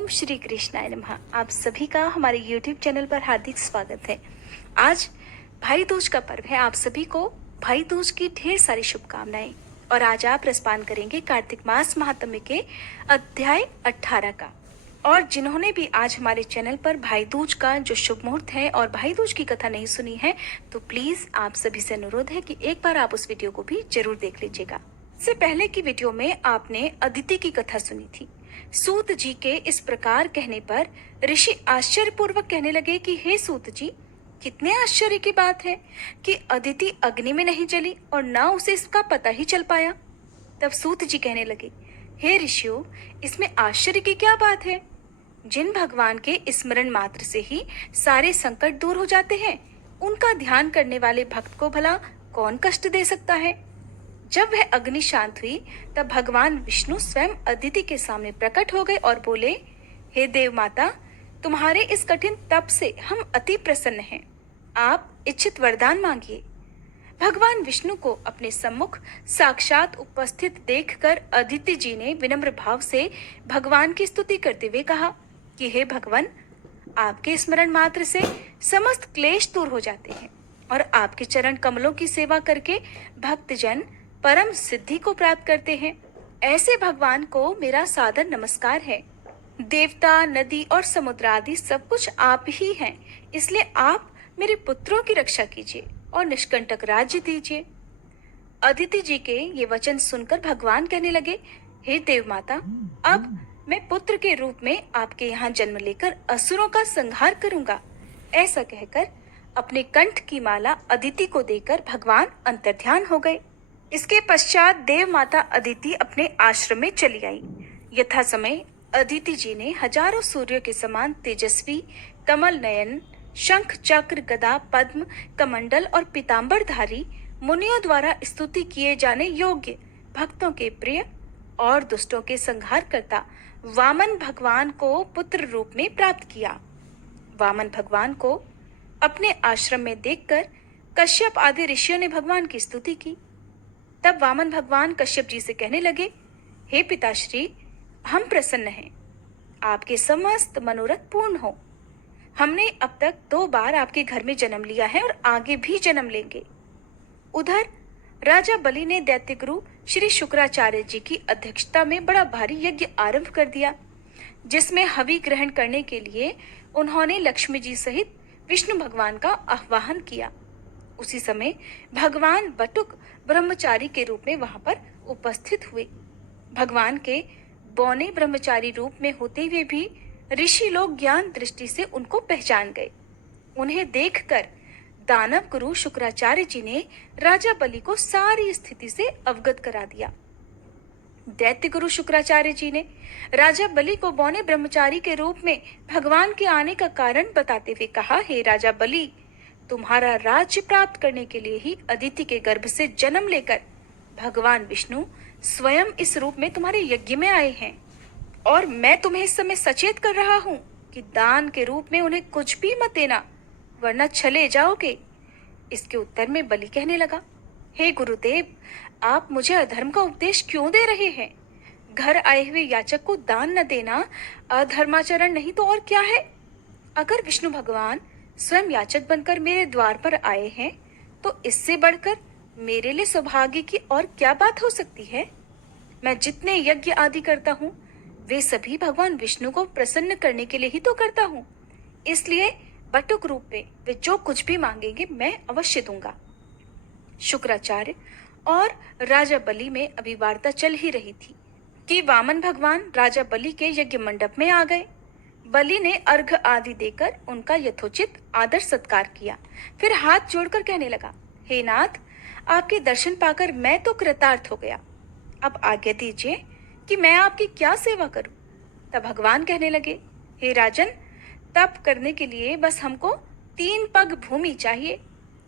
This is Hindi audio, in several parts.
ओम श्री कृष्णाय नमः। आप सभी का हमारे YouTube चैनल पर हार्दिक स्वागत है। आज भाई दूज का पर्व है। आप सभी को भाई दूज की ढेर सारी शुभकामनाएं। और आज आप रसपान करेंगे कार्तिक मास महात्म्य के अध्याय 18 का। और जिन्होंने भी आज हमारे चैनल पर भाई दूज का जो शुभ मुहूर्त है और भाई दूज की कथा नहीं सुनी है, तो प्लीज आप सभी से अनुरोध है कि एक बार आप उस वीडियो को भी जरूर देख लीजिएगा। इससे पहले की वीडियो में आपने अदिति की कथा सुनी थी। सूत जी के इस प्रकार कहने पर ऋषि आश्चर्यपूर्वक कहने लगे कि हे सूत जी, कितने आश्चर्य की बात है कि अदिति अग्नि में नहीं जली और न उसे इसका पता ही चल पाया। तब सूत जी कहने लगे, हे ऋषियों, इसमें आश्चर्य की क्या बात है? जिन भगवान के स्मरण मात्र से ही सारे संकट दूर हो जाते हैं, उनका ध्यान करने वाले भक्त को भला कौन कष्ट दे सकता है? जब वह अग्नि शांत हुई, तब भगवान विष्णु स्वयं अदिति के सामने प्रकट हो गए और बोले, हे देव माता, तुम्हारे इस कठिन तप से हम अति प्रसन्न हैं। आप इच्छित वरदान मांगिए। भगवान विष्णु को अपने सम्मुख साक्षात उपस्थित देखकर अदिति जी ने विनम्र भाव से भगवान की स्तुति करते हुए कहा कि हे भगवान, आपके स्मरण मात्र से समस्त क्लेश दूर हो जाते हैं और आपके चरण कमलों की सेवा करके भक्तजन परम सिद्धि को प्राप्त करते हैं। ऐसे भगवान को मेरा सादर नमस्कार है। देवता, नदी और समुद्र आदि सब कुछ आप ही हैं, इसलिए आप मेरे पुत्रों की रक्षा कीजिए और निष्कंटक राज्य दीजिए। अदिति जी के ये वचन सुनकर भगवान कहने लगे, हे देव माता, अब मैं पुत्र के रूप में आपके यहाँ जन्म लेकर असुरों का संहार करूंगा। ऐसा कहकर अपने कंठ की माला अदिति को देकर भगवान अंतर्ध्यान हो गए। इसके पश्चात देव माता अदिति अपने आश्रम में चली आई। यथा समय अदिति जी ने हजारों सूर्यों के समान तेजस्वी, कमल नयन, शंख, चक्र, गदा, पद्म, कमंडल और पीतांबरधारी मुनियों द्वारा स्तुति किए जाने योग्य, भक्तों के प्रिय और दुष्टों के संहार करता वामन भगवान को पुत्र रूप में प्राप्त किया। वामन भगवान को अपने आश्रम में देखकर कश्यप आदि ऋषियों ने भगवान की स्तुति की। तब वामन भगवान कश्यप जी से कहने लगे, हे पिताश्री, हम प्रसन्न हैं, आपके समस्त मनोरथ पूर्ण हो। हमने अब तक 2 बार आपके घर में जन्म लिया है और आगे भी जन्म लेंगे। उधर राजा बलि ने दैत्य गुरु श्री शुक्राचार्य जी की अध्यक्षता में बड़ा भारी यज्ञ आरंभ कर दिया, जिसमें हवि ग्रहण करने के लिए उन्होंने लक्ष्मी जी सहित विष्णु भगवान का आह्वान किया। उसी समय भगवान बटुक ब्रह्मचारी के रूप में वहां पर उपस्थित हुए। भगवान के बौने ब्रह्मचारी रूप में होते हुए भी ऋषि लोग ज्ञान दृष्टि से उनको पहचान गए। उन्हें देखकर दानव गुरु शुक्राचार्य जी ने राजा बलि को सारी स्थिति से अवगत करा दिया। दैत्य गुरु शुक्राचार्य जी ने राजा बलि को बौने ब्रह्मचारी के रूप में भगवान के आने का कारण बताते हुए कहा, हे राजा बलि, तुम्हारा राज्य प्राप्त करने के लिए ही अदिति के गर्भ से जन्म लेकर भगवान विष्णु स्वयं इस रूप में तुम्हारे यज्ञ में आए हैं और मैं तुम्हें इस समय सचेत कर रहा हूँ कि दान के रूप में उन्हें कुछ भी मत देना, वरना चले जाओगे। इसके उत्तर में बलि कहने लगा, हे गुरुदेव, आप मुझे अधर्म का उपदेश क्यों दे रहे हैं? घर आए हुए याचक को दान न देना अधर्माचरण नहीं तो और क्या है? अगर विष्णु भगवान स्वयं याचक बनकर मेरे द्वार पर आए हैं, तो इससे बढ़कर मेरे लिए सौभाग्य की और क्या बात हो सकती है? मैं जितने यज्ञ आदि करता हूँ, वे सभी भगवान विष्णु को प्रसन्न करने के लिए ही तो करता हूँ। इसलिए बटुक रूप में वे जो कुछ भी मांगेंगे मैं अवश्य दूंगा। शुक्राचार्य और राजा बलि में अभी वार्ता चल ही रही थी कि वामन भगवान राजा बलि के यज्ञ मंडप में आ गए। बलि ने अर्घ आदि देकर उनका यथोचित आदर सत्कार किया, फिर हाथ जोड़कर कहने लगा, हे नाथ, आपके दर्शन पाकर मैं तो कृतार्थ हो गया। अब आज्ञा दीजिए कि मैं आपकी क्या सेवा करूं? तब भगवान कहने लगे, हे राजन, तप करने के लिए बस हमको 3 पग भूमि चाहिए।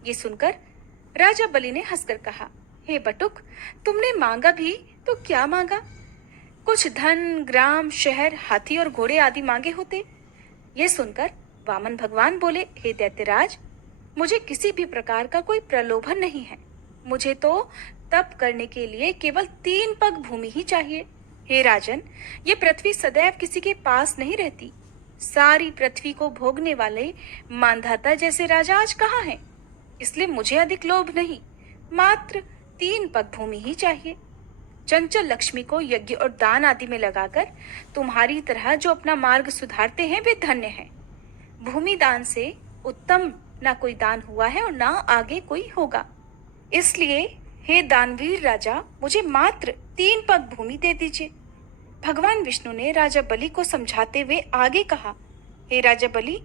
ये सुनकर राजा बलि ने हंसकर कहा, हे बटुक, तुमने मांगा भी तो क्या मांगा? कुछ धन, ग्राम, शहर, हाथी और घोड़े आदि मांगे होते। ये सुनकर वामन भगवान बोले, हे दैत्यराज, मुझे किसी भी प्रकार का कोई प्रलोभन नहीं है। मुझे तो तप करने के लिए केवल 3 पग भूमि ही चाहिए। हे राजन, ये पृथ्वी सदैव किसी के पास नहीं रहती। सारी पृथ्वी को भोगने वाले मांधाता जैसे राजा आज कहाँ हैं? इसलिए मुझे अधिक लोभ नहीं, मात्र 3 पग भूमि ही चाहिए। चंचल लक्ष्मी को यज्ञ और दान आदि में लगाकर तुम्हारी तरह जो अपना मार्ग सुधारते हैं वे धन्य हैं। भूमि दान से उत्तम ना कोई दान हुआ है और ना आगे कोई होगा। इसलिए हे दानवीर राजा, मुझे मात्र 3 पग भूमि दे दीजिए। भगवान विष्णु ने राजा बलि को समझाते हुए आगे कहा, हे राजा बलि,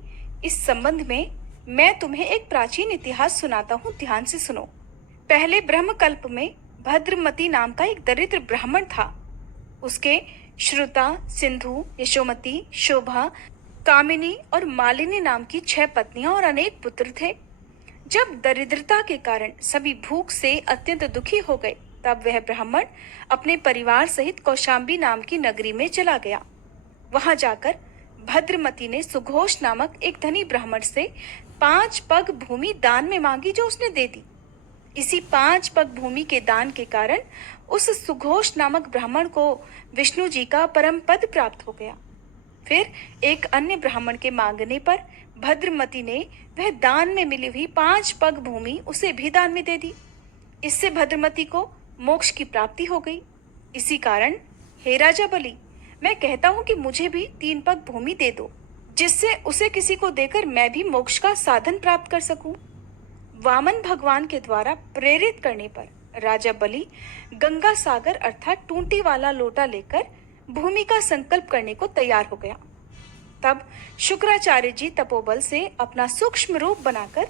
इस संबंध में मैं तुम्हें एक प्राचीन इतिहास सुनाता हूँ, ध्यान से सुनो। पहले ब्रह्मकल्प में भद्रमती नाम का एक दरिद्र ब्राह्मण था। उसके श्रुता, सिंधु, यशोमती, शोभा, कामिनी और मालिनी नाम की 6 पत्नियां और अनेक पुत्र थे। जब दरिद्रता के कारण सभी भूख से अत्यंत दुखी हो गए, तब वह ब्राह्मण अपने परिवार सहित कौशाम्बी नाम की नगरी में चला गया। वहां जाकर भद्रमती ने सुघोष नामक एक धनी ब्राह्मण से 5 पग भूमि दान में मांगी, जो उसने दे दी। इसी 5 पग भूमि के दान के कारण उस सुघोष नामक ब्राह्मण को विष्णु जी का परम पद प्राप्त हो गया। फिर एक अन्य ब्राह्मण के मांगने पर भद्रमती ने वह दान में मिली हुई 5 पग भूमि उसे भी दान में दे दी। इससे भद्रमती को मोक्ष की प्राप्ति हो गई। इसी कारण हे राजा बलि, मैं कहता हूँ कि मुझे भी 3 पग भूमि दे दो, जिससे उसे किसी को देकर मैं भी मोक्ष का साधन प्राप्त कर सकूं। वामन भगवान के द्वारा प्रेरित करने पर राजा बलि गंगा सागर अर्थात टूंटी वाला लोटा लेकर भूमि का संकल्प करने को तैयार हो गया। तब शुक्राचार्य जी तपोबल से अपना सूक्ष्म रूप बनाकर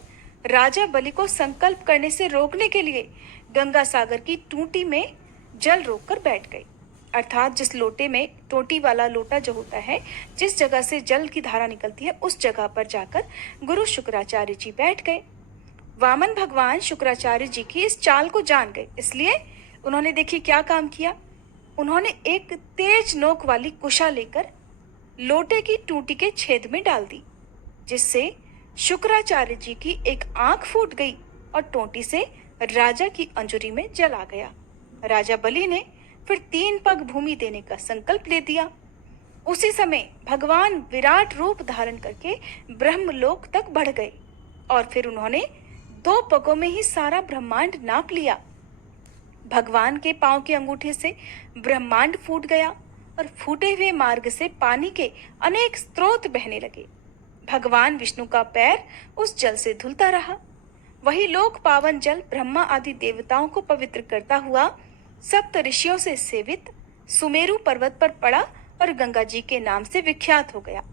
राजा बलि को संकल्प करने से रोकने के लिए गंगा सागर की टूंटी में जल रोककर बैठ गए। अर्थात जिस लोटे में, टोटी वाला लोटा जो होता है, जिस जगह से जल की धारा निकलती है, उस जगह पर जाकर गुरु शुक्राचार्य जी बैठ गए। वामन भगवान शुक्राचार्य जी की इस चाल को जान गए, इसलिए उन्होंने देखिए क्या काम किया। उन्होंने एक तेज नोक वाली कुशा लेकर लोटे की टूटी के छेद में डाल दी, जिससे शुक्राचार्य जी की एक आंख फूट गई और टोटी से राजा की अंजुरी में जल आ गया। राजा बलि ने फिर 3 पग भूमि देने का संकल्प ले दिया। उसी समय भगवान विराट रूप धारण करके ब्रह्मलोक तक बढ़ गए और फिर उन्होंने 2 पगों में ही सारा ब्रह्मांड नाप लिया। भगवान के पांव के अंगूठे से ब्रह्मांड फूट गया और फूटे हुए मार्ग से पानी के अनेक स्रोत बहने लगे। भगवान विष्णु का पैर उस जल से धुलता रहा। वही लोक पावन जल ब्रह्मा आदि देवताओं को पवित्र करता हुआ सप्त ऋषियों से सेवित सुमेरु पर्वत पर पड़ा और गंगा जी के नाम से विख्यात हो गया।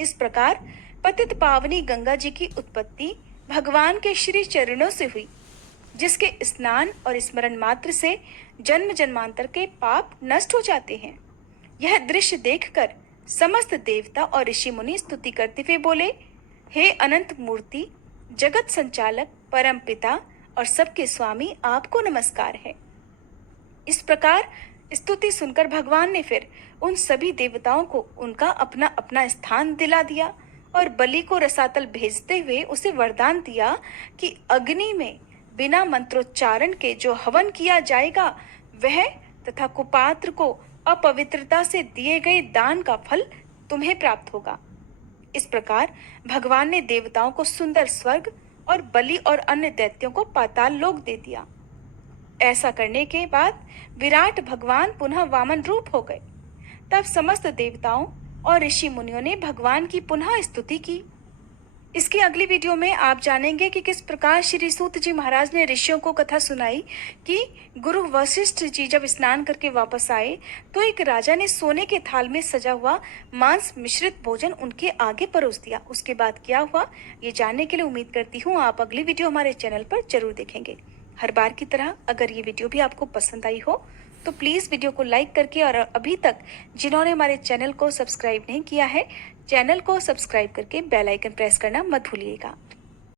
इस प्रकार पतित पावनी गंगा जी की उत्पत्ति भगवान के श्री चरणों से हुई, जिसके स्नान और स्मरण मात्र से जन्म जन्मांतर के पाप नष्ट हो जाते हैं। यह दृश्य देखकर समस्त देवता और ऋषि मुनि स्तुति करते हुए बोले, हे अनंत मूर्ति, जगत संचालक, परम पिता और सबके स्वामी, आपको नमस्कार है। इस प्रकार स्तुति सुनकर भगवान ने फिर उन सभी देवताओं को उनका अपना अपना स्थान दिला दिया और बलि को रसातल भेजते हुए उसे वरदान दिया कि अग्नि में बिना मंत्रोच्चारण के जो हवन किया जाएगा वह तथा कुपात्र को अपवित्रता से दिए गए दान का फल तुम्हें प्राप्त होगा। इस प्रकार भगवान ने देवताओं को सुंदर स्वर्ग और बलि और अन्य दैत्यों को पाताल लोक दे दिया। ऐसा करने के बाद विराट भगवान पुनः वामन रूप हो गए। तब समस्त देवताओं और ऋषि मुनियों ने भगवान की पुनः स्तुति की। इसकी अगली वीडियो में आप जानेंगे कि किस प्रकार श्री सूत जी महाराज ने ऋषियों को कथा सुनाई कि गुरु वशिष्ठ जी जब स्नान करके वापस आए तो एक राजा ने सोने के थाल में सजा हुआ मांस मिश्रित भोजन उनके आगे परोस दिया। उसके बाद क्या हुआ, ये जानने के लिए उम्मीद करती हूँ आप अगली वीडियो हमारे चैनल पर जरूर देखेंगे। हर बार की तरह अगर ये वीडियो भी आपको पसंद आई हो तो प्लीज़ वीडियो को लाइक करके, और अभी तक जिन्होंने हमारे चैनल को सब्सक्राइब नहीं किया है, चैनल को सब्सक्राइब करके बेल आइकन प्रेस करना मत भूलिएगा।